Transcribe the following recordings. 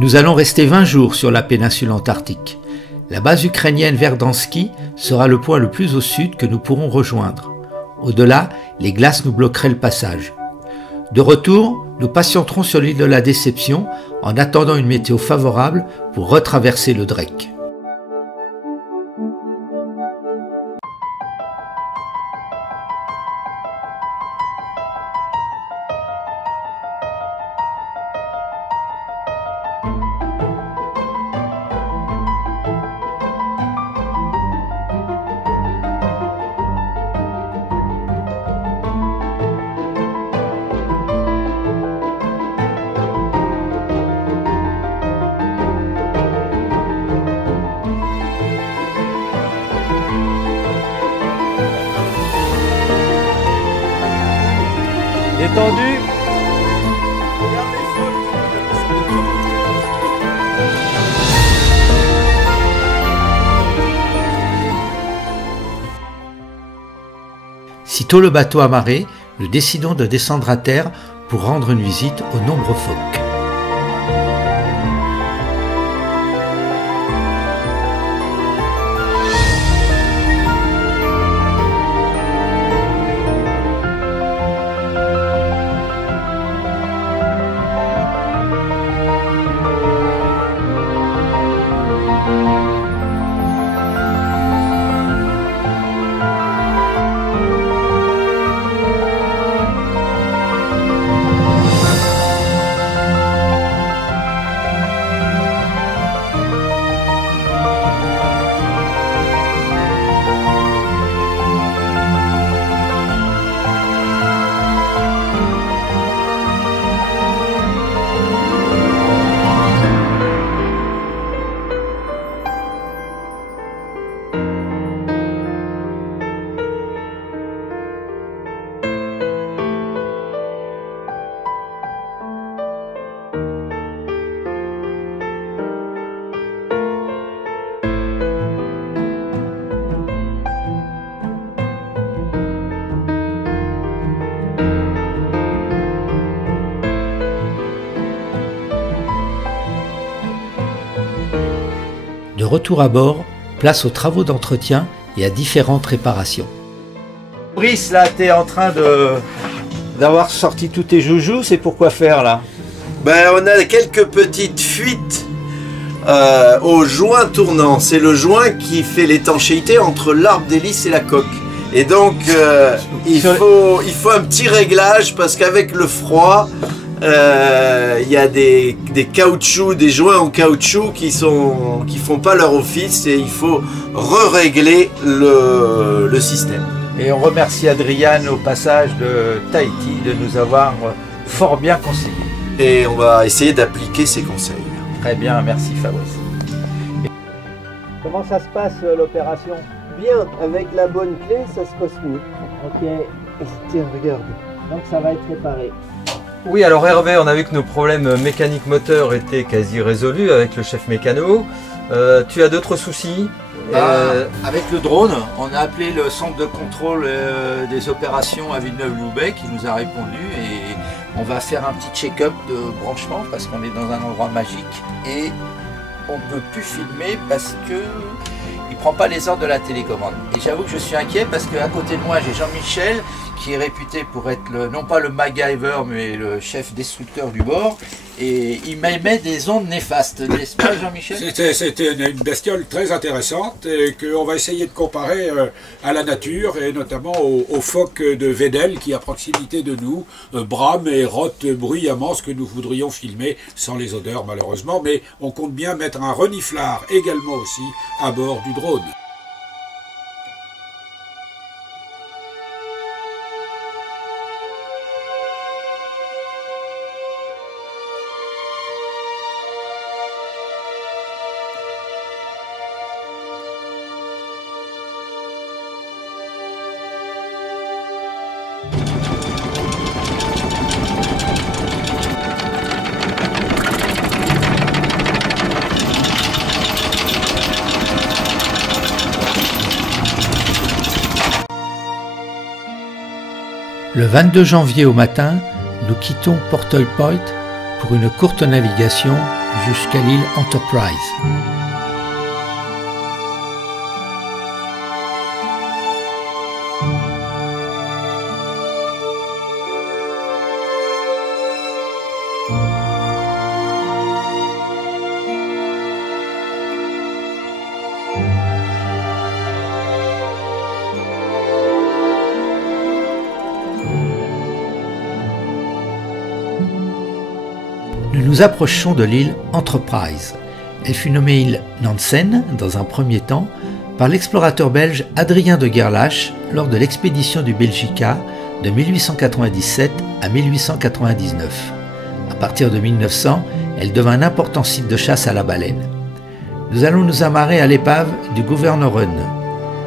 Nous allons rester 20 jours sur la péninsule antarctique. La base ukrainienne Verdanski sera le point le plus au sud que nous pourrons rejoindre. Au-delà, les glaces nous bloqueraient le passage. De retour, nous patienterons sur l'île de la Déception en attendant une météo favorable pour retraverser le Drake. Détendu. Sitôt le bateau amarré, nous décidons de descendre à terre pour rendre une visite aux nombreux phoques. De retour à bord, place aux travaux d'entretien et à différentes réparations. Brice, là, t'es en train d'avoir sorti tous tes joujoux, c'est pour quoi faire là? Ben, on a quelques petites fuites au joint tournant. C'est le joint qui fait l'étanchéité entre l'arbre d'hélice et la coque. Et donc, il faut un petit réglage parce qu'avec le froid, il y a des caoutchoucs, des joints en caoutchouc qui font pas leur office et il faut re-régler le système. Et on remercie Adriane au passage de Tahiti de nous avoir fort bien conseillé. Et on va essayer d'appliquer ces conseils. Très bien, merci Fabrice. Comment ça se passe l'opération? Bien, avec la bonne clé, ça se passe mieux. Ok, Tiens, regarde. donc ça va être réparé. Oui, alors Hervé, on a vu que nos problèmes mécaniques moteurs étaient quasi résolus avec le chef mécano. Tu as d'autres soucis? Avec le drone, on a appelé le centre de contrôle des opérations à Villeneuve-Loubet qui nous a répondu et on va faire un petit check-up de branchement parce qu'on est dans un endroit magique et on ne peut plus filmer parce que il ne prend pas les ordres de la télécommande. Et j'avoue que je suis inquiet parce qu'à côté de moi j'ai Jean-Michel qui est réputé pour être non pas le MacGyver mais le chef destructeur du bord et il m'émet des ondes néfastes, n'est-ce pas Jean-Michel? C'était une bestiole très intéressante et qu'on va essayer de comparer à la nature et notamment aux phoques de Weddell qui à proximité de nous brament et rotent bruyamment, ce que nous voudrions filmer sans les odeurs malheureusement, mais on compte bien mettre un reniflard également aussi à bord du drone. Le 22 janvier au matin, nous quittons Portal Point pour une courte navigation jusqu'à l'île Enterprise. Nous nous approchons de l'île Enterprise. Elle fut nommée île Nansen dans un premier temps par l'explorateur belge Adrien de Gerlache lors de l'expédition du Belgica de 1897 à 1899. À partir de 1900, elle devint un important site de chasse à la baleine. Nous allons nous amarrer à l'épave du Gouverneur.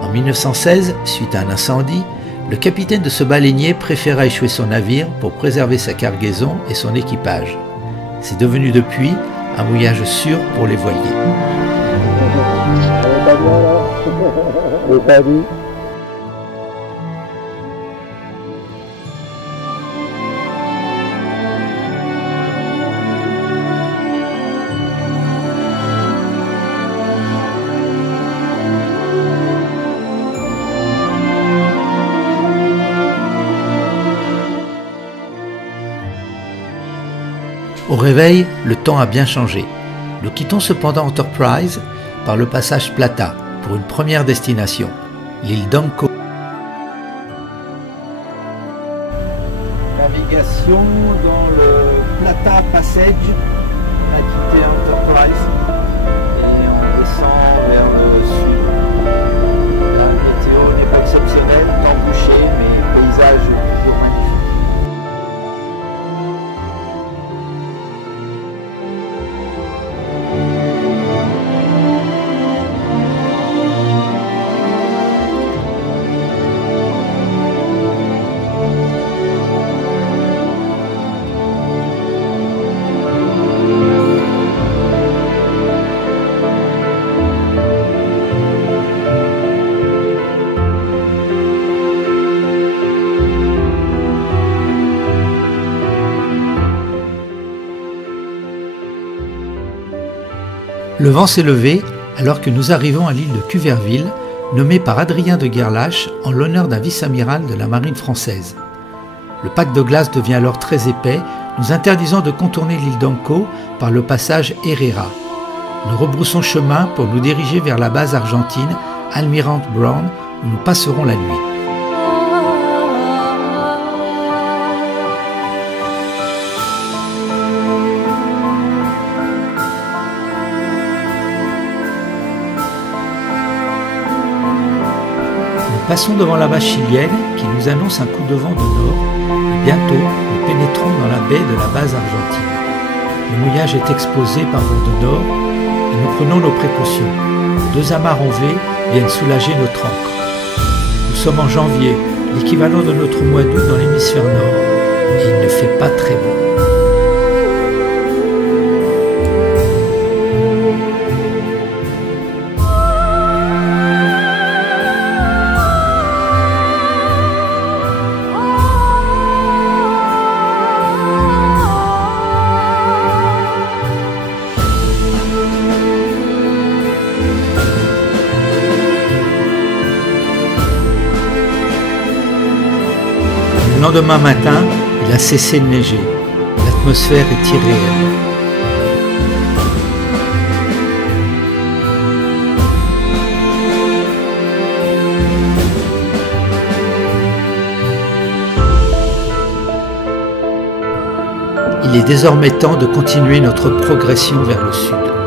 En 1916, suite à un incendie, le capitaine de ce baleinier préféra échouer son navire pour préserver sa cargaison et son équipage. C'est devenu depuis un mouillage sûr pour les voiliers. Au réveil, le temps a bien changé. Nous quittons cependant Enterprise par le passage Plata pour une première destination, l'île d'Anko. Navigation dans le Plata Passage, on a quitté Enterprise et on descend vers le sud. La météo n'est pas exceptionnelle, temps bouché, mais paysage toujours magnifique. Le vent s'est levé alors que nous arrivons à l'île de Cuverville, nommée par Adrien de Gerlache en l'honneur d'un vice-amiral de la marine française. Le pack de glace devient alors très épais, nous interdisant de contourner l'île d'Anko par le passage Herrera. Nous rebroussons chemin pour nous diriger vers la base argentine Almirante Brown où nous passerons la nuit. Nous passons devant la base chilienne qui nous annonce un coup de vent de nord et bientôt nous pénétrons dans la baie de la base argentine. Le mouillage est exposé par vent de nord et nous prenons nos précautions. Deux amarres en V viennent soulager notre ancre. Nous sommes en janvier, l'équivalent de notre mois d'août dans l'hémisphère nord, et il ne fait pas très beau. Le lendemain matin, il a cessé de neiger. L'atmosphère est irréelle. Il est désormais temps de continuer notre progression vers le sud.